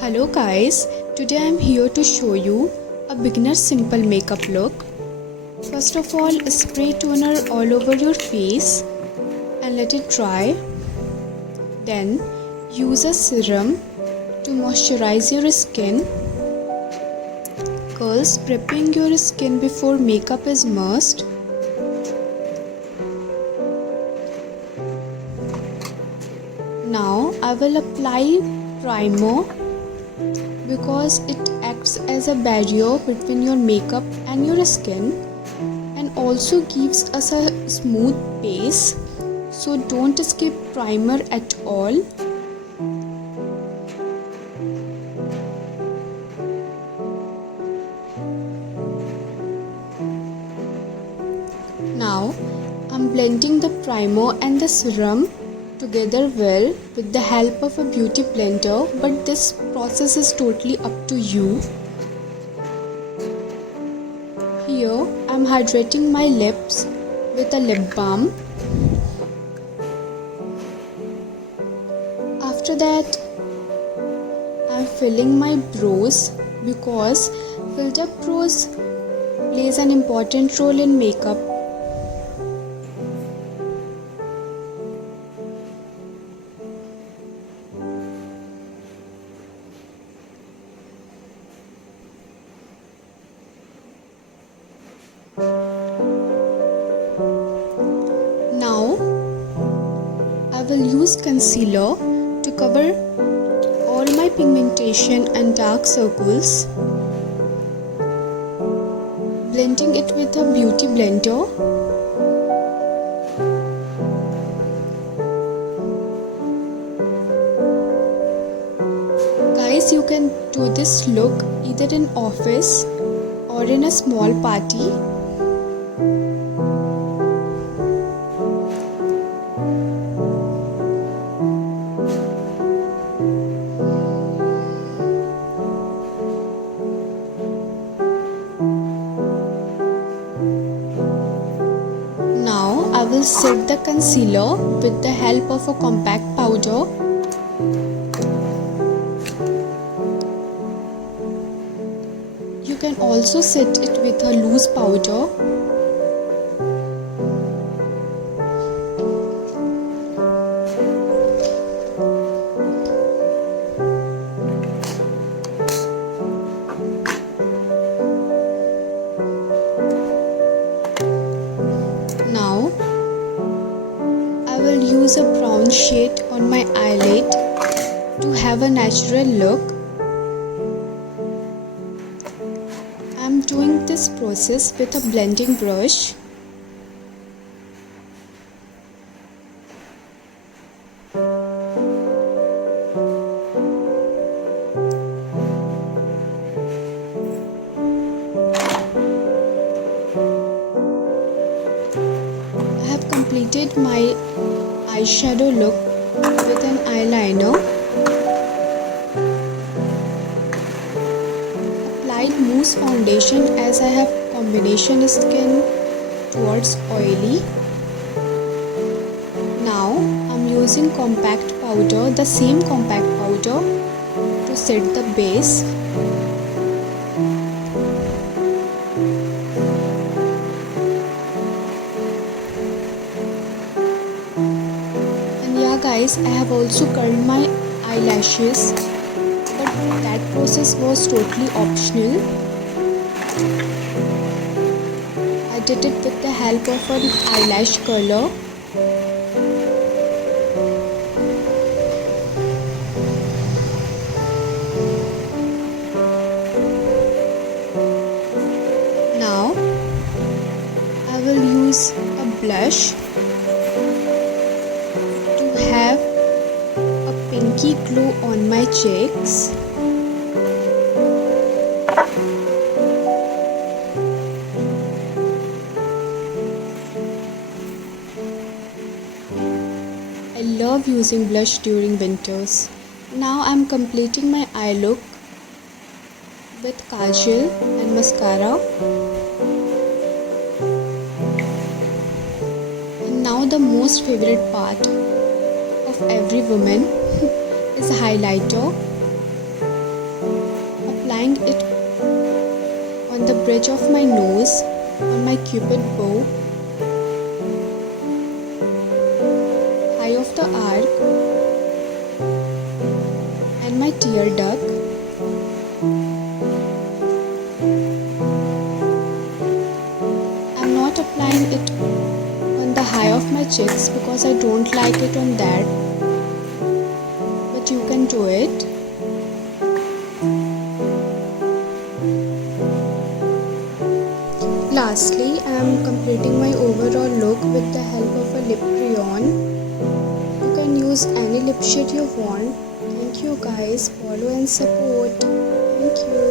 Hello guys, today I am here to show you a beginner simple makeup look. First of all, spray toner all over your face and let it dry. Then use a serum to moisturize your skin. Girls, prepping your skin before makeup is must. Now I will apply primer because it acts as a barrier between your makeup and your skin and also gives us a smooth base, so don't skip primer at all. Now I'm blending the primer and the serum together well with the help of a beauty blender, but this process is totally up to you. Here I'm hydrating my lips with a lip balm. After that I'm filling my brows because filled up brows plays an important role in makeup. Now I will use concealer to cover all my pigmentation and dark circles, blending it with a beauty blender. Guys, you can do this look either in office or in a small party. Now I will set the concealer with the help of a compact powder. You can also set it with a loose powder. Now I will use a brown shade on my eyelid to have a natural look. I am doing this process with a blending brush. I have completed my eyeshadow look with an eyeliner. Applied mousse foundation as I have combination skin towards oily. Now I'm using compact powder, the same compact powder, to set the base. Guys, I have also curled my eyelashes, but that process was totally optional. I did it with the help of an eyelash curler. Now I will use a blush have a pinky glow on my cheeks. I love using blush during winters. Now I am completing my eye look with kajal and mascara. And now the most favorite part of every woman is a highlighter. bridge of my nose, on my cupid bow, eye of the arc, and my tear duct. I'm not applying it on the high of my cheeks because I don't like it on that, but you can do it. Lastly, I am completing my overall look with the help of a lip crayon. You can use any lip shade you want. Thank you guys, follow and support. Thank you.